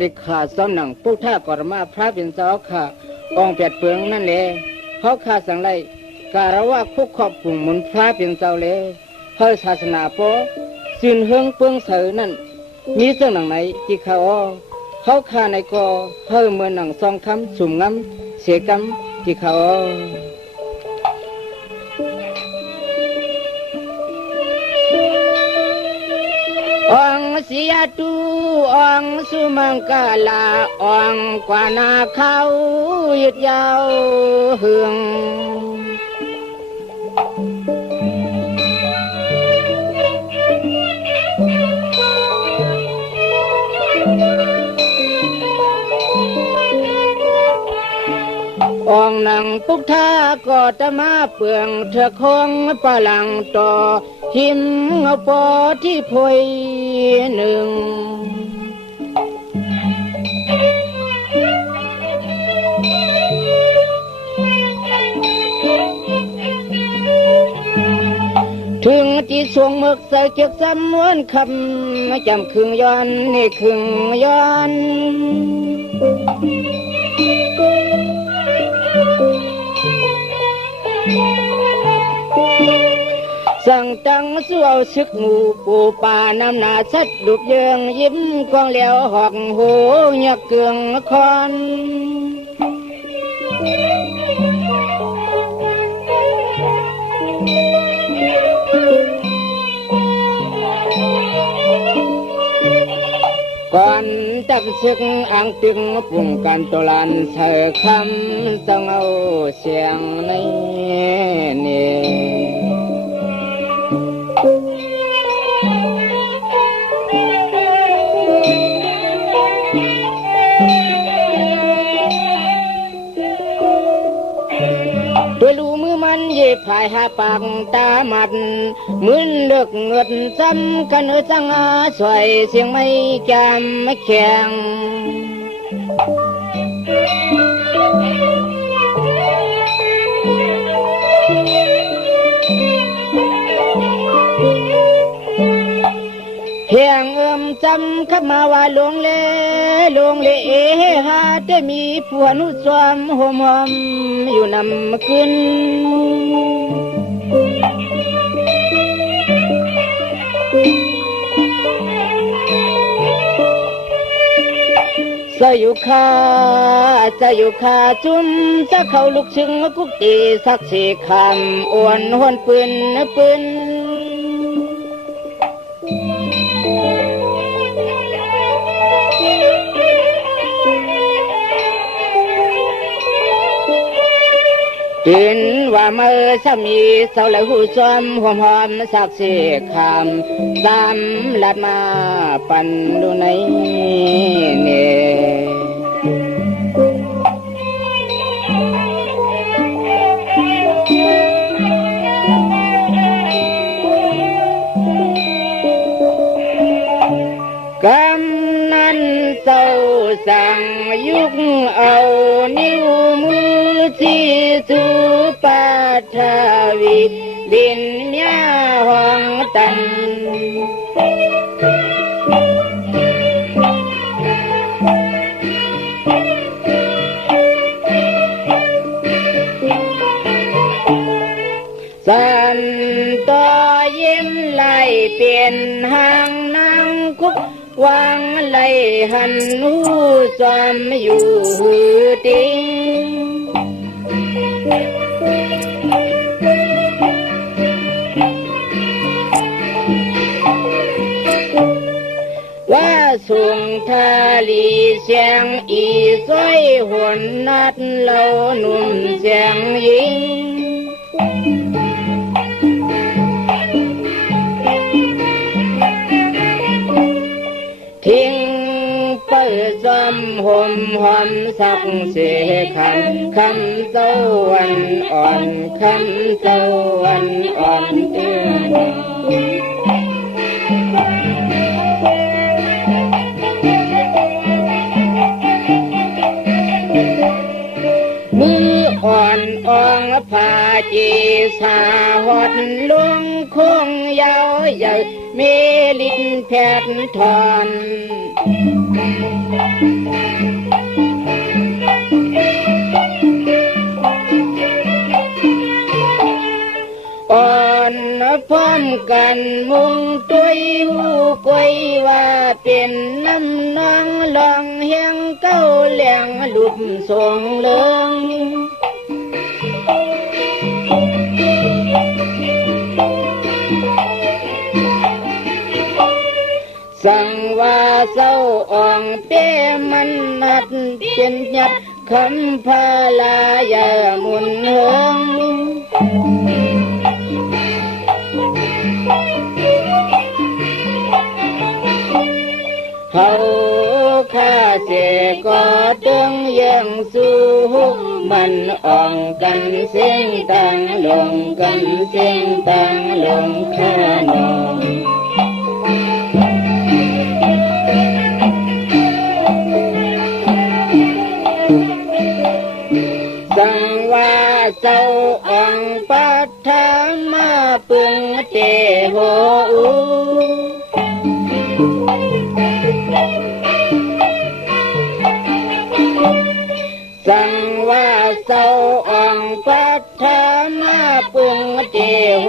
ได้ขาดซ้อมหนังผู้ท่ากรมาพระเป็นเจ้าค่ะองค์เปียดเปลืองนั่นแหละเขาขาดสังไรการว่าผู้ครอบคลุมหมุนพระเป็นเจ้าเลยเฮ้ศาสนาโปสินเฮืองเปลืองเสือนั่นมีเสื่องหนังไหนที่เขาขาในกอเฮ้เมื่อหนังซองคำสุ่มงำเสียกำที่เขาองเสียตูองสุมังกาลาองกว่านาเขายุดยาวเฮืององนังปุกท่าก็จะมาเปลืองเธอคงปะหลังต่อหิมเงาปอที่พวยหนึ่งถึงที่สวงมึกใส่เก็บซ้ำวนคำจำครึ่งย้อนนี่ครึ่งย้อนสั่งตังสู้เอาซึกงูปูป่าน้ำหนาชัดดุบเยืองยิ้มกองเหลียวหอกหูยักเกืองคอนก่อนจับซึกอ่างตึงปุ่งกันตลันเธอคำต้องเอาเสียงในนี่ตัวลูมือมันเย็บผายหาปากตาหมัดมืนเลือกเงิดซ้ำกันจังอาสวยเสียงไม่จำไม่แข็งเพียงจำขับมาว่าลงเล่หาได้มีผัวนุสวมหอมอยู่นำขึ้นจะอยู่ขาจุ่มจะเข้าลูกชึงกุกตีสักสี่คำอ้วนหวนปืนกินว่าเมื่อสามีเศร้าแล้วหูซ้อมหอมสักสี่คำตามลัดมาปันดูในเนี่ยกำนันเศร้าสั่งยุกเอานิ้วมือที่สุปาทวีดินยาห้องตันสันต่อยิ้มไหลเปลี่ยนหางนางคุกวางไหลหันหูจอมอยู่ติงว่าส่งทาลีเสียงอีซ้อยหวนนัดเล่าหนุ่มเสียงยิงทิ้งเปิดจอมหอมสักเสียคำตะวันอ่อนคำตะวันอ่อนเตือนมืออ่อนอ่องผาจีสาหดลวงคงยาวใหญ่ เมลินแพทย์ทอนอ่อนพร้อมกันมุงตุยหูกวยว่าเป็นน้ำนองลองเฮียงเก้าเหลียงลุบทรงเลิงสั่งว่าเศร้าอ่องเป้มันนัดเป็นยัดคำพาลายามุนเฮิงเขาข้าเสก็ตึงยังสู้มันอ่องกันเสียงต่างลงกันเสียงต่างลงข้านองสังว่าเจ้าองปัทธามาปึงเตโหสังว่าเจ้าองปัทธามาปึงเตโห